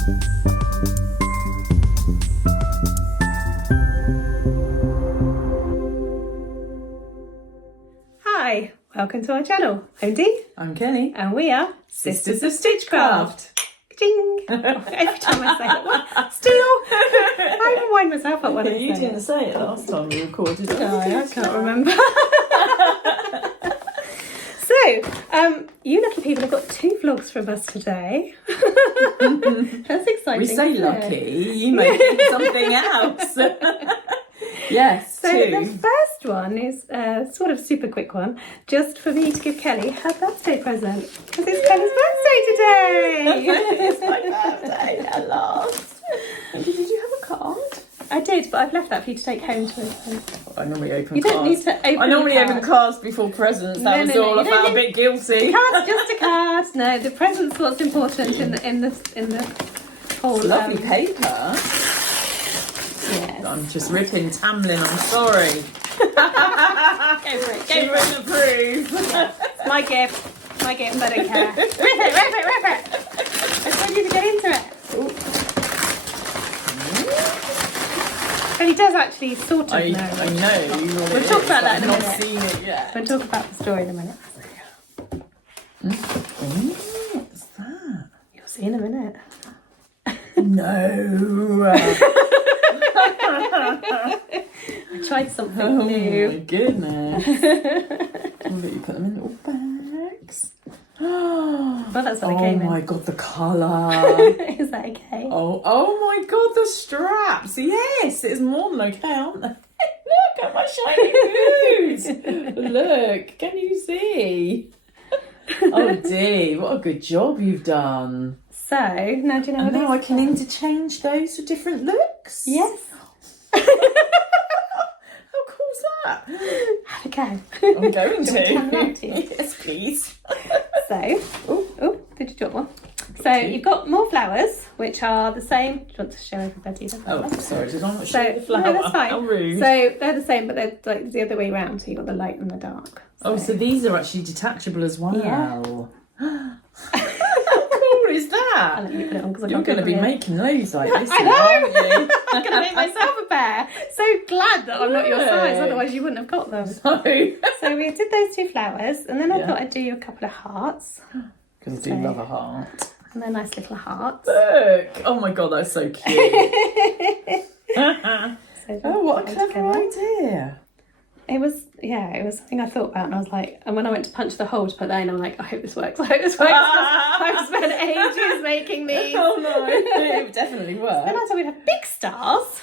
Hi, welcome to our channel. I'm Dee. I'm Kelly. And we are Sisters of Stitchcraft. Ding! Every time I say it, still, I even wind myself up when I say it. You didn't say it last time we recorded. No, I can't remember. So, you lucky people have got 2 vlogs from us today. That's exciting. We say lucky, you make it something else. Yes, so 2. the first one is sort of super quick one, just for me to give Kelly her birthday present, because it's Kelly's birthday today. It's my birthday at last. Did you have a card? I did, but I've left that for you to take home to open. I normally open You cards. don't need to open I normally cards. open cards before presents. That was all. I felt a bit guilty. Card's just a card. No, the present's what's important in the whole. It's lovely paper. Yes. I'm just ripping Tamlin. I'm sorry. Go for it. She wouldn't approve. It's my gift. My gift. I don't care. Rip it. I told you to get into it. But he does actually sort of know. I know. We'll talk about that in a minute. I've not seen it yet. We'll talk about the story in a minute. What's that? You'll see in a minute. No. I tried something Oh new. my goodness. I'll let you put them in little bags. Well, that's what it came Oh my god, the colour. in. Is that okay? Oh my god, the straps. Yes, it's more than okay, aren't they? Look at my shiny boots. Look, can you see? Oh Dee, what a good job you've done. So, now do you know And what now I these can are? interchange those for different looks. Yes. How cool's that? Have a go. I'm going Do you want me to hand that to. to you? Yes, please. So, oh, did you drop one? So you've got more flowers, which are the same. Do you want to show everybody the Oh, flowers? sorry, did I not show So, the flower? no, that's fine. How rude. So they're the same, but they're like the other way around. So you've got the light and the dark. So these are actually detachable as well. Yeah. How cool is that? I'll let you put it on because You're going to be making loads like this, I know. aren't you? I'm going to make myself a pair. So glad that I'm not your size, otherwise you wouldn't have got them. So we did those 2 flowers, and then I thought I'd do you a couple of hearts. Because I do love a heart. And they're nice little hearts. Look! Oh my god, that's so cute. So Oh, what a put it clever together. idea. It was something I thought about, and I was like, and when I went to punch the hole to put that in, I'm like, I hope this works. I've spent ages making these. Oh no, it would definitely work. Then I thought we'd have big stars.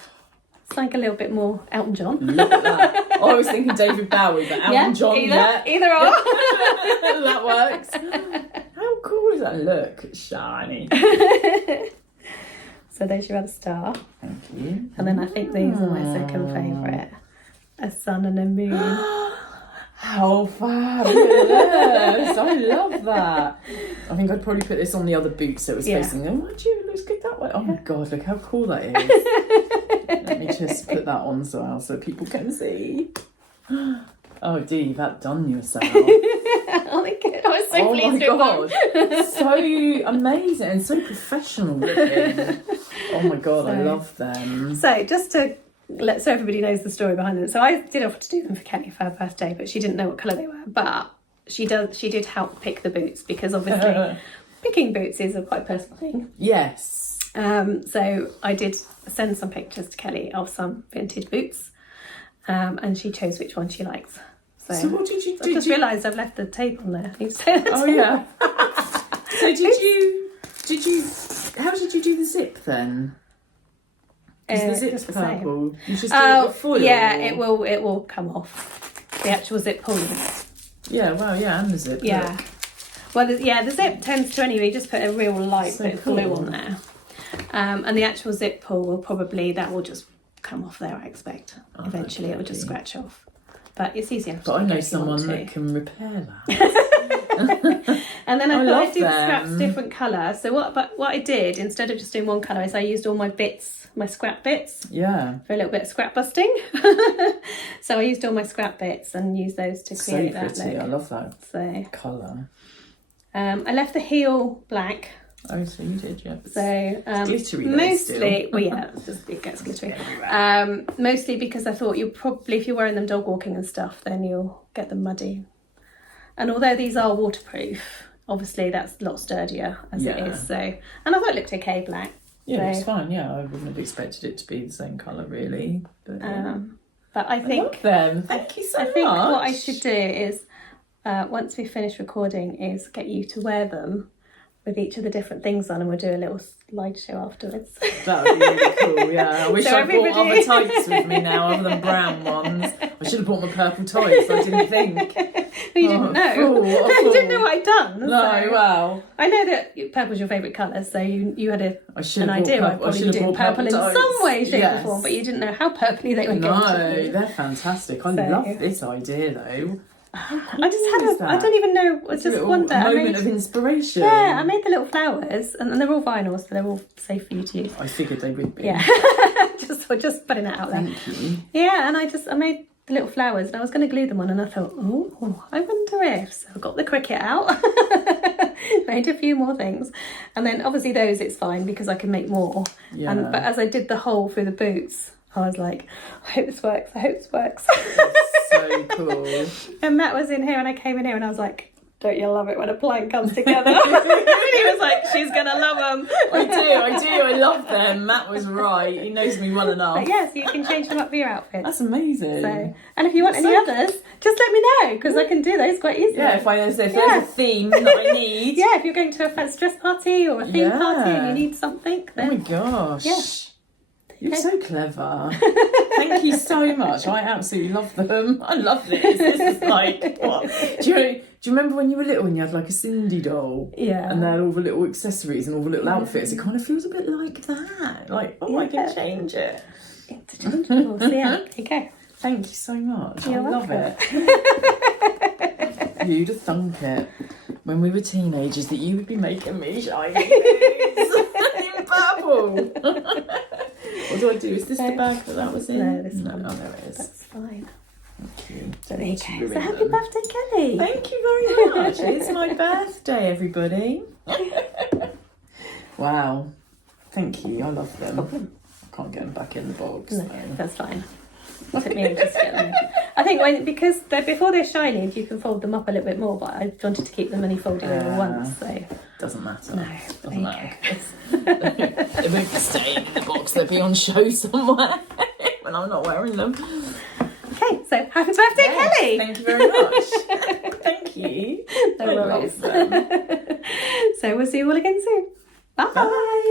It's like a little bit more Elton John. Look at that. Oh, I was thinking David Bowie, but Elton John, either or. that works. How cool is that? Look, shiny. So there's your other star. Thank you. And then I think these are my second favourite. A sun and a moon. How fabulous! I love that. I think I'd probably put this on the other boot so it was facing them. Would you? It looks good that way. Oh my god, look how cool that is. Let me just put that on so people can see. Oh, Dee, you've outdone yourself. Oh my god, I was so pleased with them. So amazing and so professional looking. Oh my god, I love them. So just to so everybody knows the story behind them. So I did offer to do them for Kelly for her birthday, but she didn't know what colour they were. But she did help pick the boots, because obviously picking boots is a quite personal thing. Yes. So I did send some pictures to Kelly of some vintage boots, and she chose which one she likes. So what did you do? I just realised I've left the tape on there. Oh yeah. So did you? How did you do the zip then? Because the zip's just the same. purple. You just do it with foil? Yeah, it will come off. The actual zip pull. Yeah, well, yeah, and the zip. Yeah. Look. Well, the zip tends to anyway just put a real light bit of glue on there. And the actual zip pull that will just come off there, I expect. Eventually it will just scratch off. But it's easier. But I know someone that can repair that. And then I thought I'd do the them. scraps different colour. So what I did, instead of just doing one colour, is I used all my bits, my scrap bits. Yeah. For a little bit of scrap busting. So I used all my scrap bits and used those to create that look. I love that So colour. I left the heel black. Oh, so you did, yeah. So glittery though, mostly, still. well, yeah, it gets glittery. Everywhere. Mostly because I thought you'll probably, if you're wearing them dog walking and stuff, then you'll get them muddy. And although these are waterproof, obviously that's a lot sturdier as it is. So, and I thought it looked okay black. Yeah, so, it's fine. Yeah, I wouldn't have expected it to be the same colour, really. But, yeah. But I think I love them. Thank you so much. I think what I should do is, once we finish recording, is get you to wear them with each of the different things on, and we'll do a little slideshow afterwards. That would be really cool, yeah. I wish So I'd brought other tights with me now, other than brown ones. I should have brought my purple tights, I didn't think. You didn't know. Fool, You didn't know what I'd done. No, so. wow. I know that purple's your favourite colour, so you had an idea I'd probably be doing purple in some way, shape or form, but you didn't know how purpley they were going to be. No, they're fantastic. I love this idea, though. I just had I don't even know, I just wonder. A moment of inspiration. Yeah, I made the little flowers, and they're all vinyl, so they're all safe for you to use. I figured they would be. Yeah, just putting it out there. Thank you. Yeah, and I made the little flowers, and I was going to glue them on, and I thought, oh, I wonder if. So I got the Cricut out, made a few more things, and then obviously those it's fine because I can make more. Yeah. But as I did the hole through the boots, I was like, I hope this works. I hope this works. So cool. And Matt was in here, and I came in here, and I was like, don't you love it when a plan comes together? And he was like, she's going to love them. I do. I love them. Matt was right. He knows me well enough. But yeah, so you can change them up for your outfits. That's amazing. So, and if you want any others, just let me know, because I can do those quite easily. Yeah, if there's a theme that I need. Yeah, if you're going to a fancy dress party or a theme party and you need something, then... Oh my gosh. Yeah. You're so clever. Thank you so much. I absolutely love them. I love this. This is like, what? Do you remember when you were little and you had like a Cindy doll? Yeah. And they had all the little accessories and all the little outfits? It kind of feels a bit like that. Like, I can change it. Interchangeable. So yeah, there you go. Thank you so much. You're love welcome. it. You'd have thunk it when we were teenagers that you would be making me shiny boots in purple. What do I do? Is this the bag that was in? No, this one. Oh, there it is. That's fine. Thank you. So there you go. So happy birthday, Kelly. Thank you very much. It's my birthday, everybody. Wow. Thank you. I love them. I can't get them back in the box. No, that's fine. It took me ages to get them. I think because before they're shiny, you can fold them up a little bit more, but I wanted to keep them only folded over once, so... Doesn't matter. No, doesn't matter. They won't be staying in the box. They'll be on show somewhere when I'm not wearing them. Okay, so happy birthday, Kelly! Thank you very much. Thank you. No worries. I love them. So we'll see you all again soon. Bye. Bye.